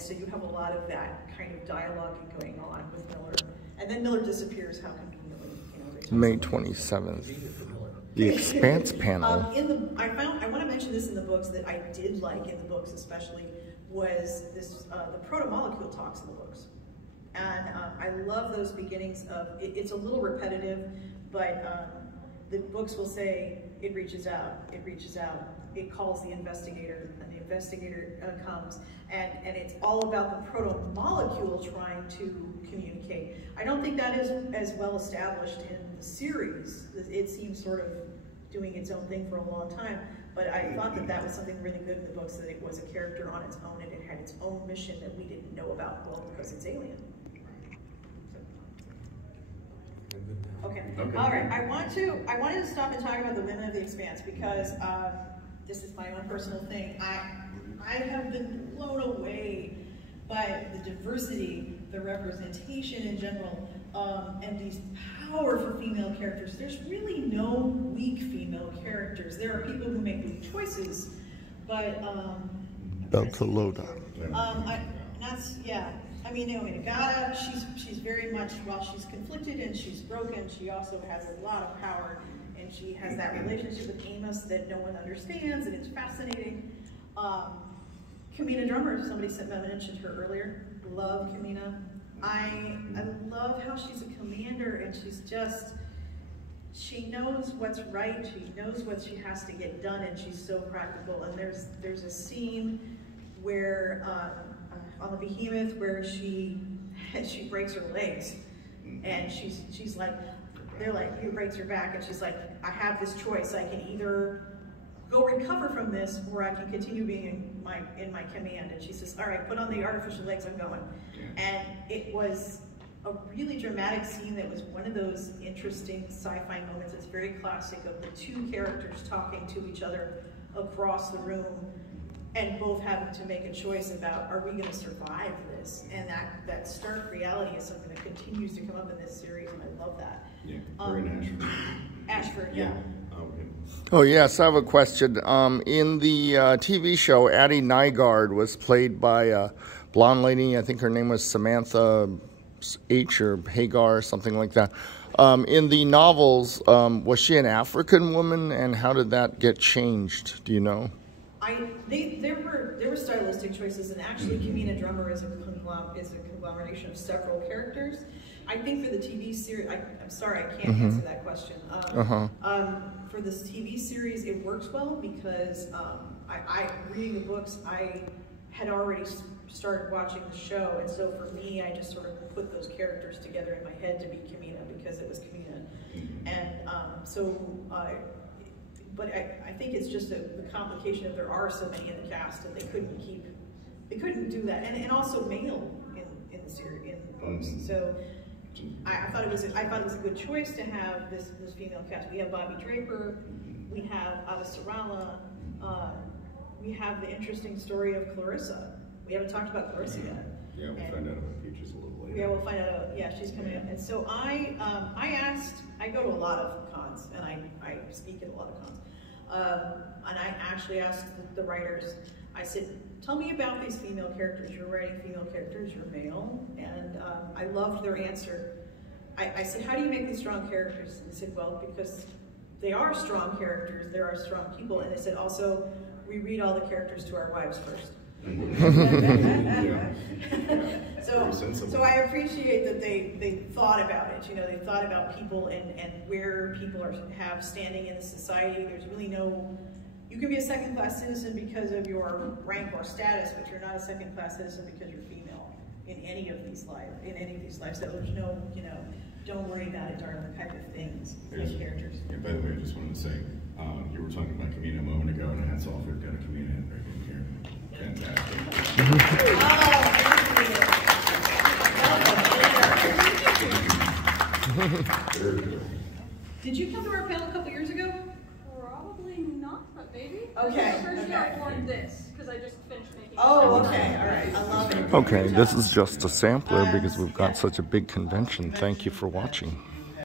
And so you have a lot of that kind of dialogue going on with Miller. And then Miller disappears, how conveniently, you know. May 27th. The Expanse panel. I want to mention this in the books that I did like in the books especially, was this, the proto-molecule talks in the books. And I love those beginnings of, it's a little repetitive, but the books will say, it reaches out, it calls the investigator, and the investigator comes, and it's all about the proto-molecule trying to communicate. I don't think that is as well established in the series. It seems sort of doing its own thing for a long time, but I thought that that was something really good in the books, that it was a character on its own, and it had its own mission that we didn't know about, well, because it's alien. Okay. All right. I wanted to stop and talk about the women of the Expanse, because this is my own personal thing. I have been blown away by the diversity, the representation in general, and these powerful female characters. There's really no weak female characters. There are people who make weak choices, but Beltalowda. I mean, Naomi Nagata, she's very much, while she's conflicted and she's broken, she also has a lot of power, and she has that relationship with Amos that no one understands, and it's fascinating. Kamina Drummer, somebody mentioned her earlier. Love Kamina. I love how she's a commander, and she knows what's right, she knows what she has to get done, and she's so practical. And there's a scene where on the Behemoth where she breaks her legs, and she's like, they're like, who breaks her back, and she's like, I have this choice. I can either go recover from this, or I can continue being in my command. And she says, all right, put on the artificial legs, I'm going. And it was a really dramatic scene that was one of those interesting sci-fi moments. It's very classic, of the two characters talking to each other across the room, and both having to make a choice about, are we going to survive this? And that stark reality is something that continues to come up in this series, and I love that. Yeah, we're in Ashford, yeah. Oh yes, I have a question. In the TV show, Addie Nygaard was played by a blonde lady. I think her name was Samantha H. or Hagar, or something like that. In the novels, was she an African woman, and how did that get changed? Do you know? There were stylistic choices, and actually Kamina Drummer is a conglomeration of several characters. I think for the TV series, I'm sorry, I can't answer that question. For this TV series, it works well because reading the books, I had already started watching the show, and so for me, I just sort of put those characters together in my head to be Kamina, because it was Kamina. And but I think it's just the complication of there are so many in the cast, and they couldn't do that, and also male in the series, in the books. So I thought it was a good choice to have this female cast. We have Bobby Draper, we have Ava Sarala, we have the interesting story of Clarissa. We haven't talked about Clarissa yet. Yeah, we'll find out about Peaches a little later. Yeah, we'll find out. Yeah, she's coming up. And so I go to a lot of cons, and I speak at a lot of cons. And I actually asked the writers, I said, tell me about these female characters. You're writing female characters, you're male. And I loved their answer. I said, how do you make these strong characters? And they said, well, because they are strong characters, there are strong people. And they said, also, we read all the characters to our wives first. So I appreciate that they thought about it. You know, they thought about people and where people have standing in the society. There's really no, you can be a second-class citizen because of your rank or status, but you're not a second-class citizen because you're female in any of these lives. So there's no, you know, don't worry about it, darling, type of things. Like characters. Yeah, by the way, I just wanted to say, you were talking about Kamina a moment ago, and hats off, we've got a Kamina in right in here. Fantastic. Did you come to our panel a couple years ago? Probably not, but maybe. Okay. The first year I formed this, because I just finished making it. Oh, okay, all right. I love it. Okay, this is just a sampler because we've got such a big convention. Thank you for watching.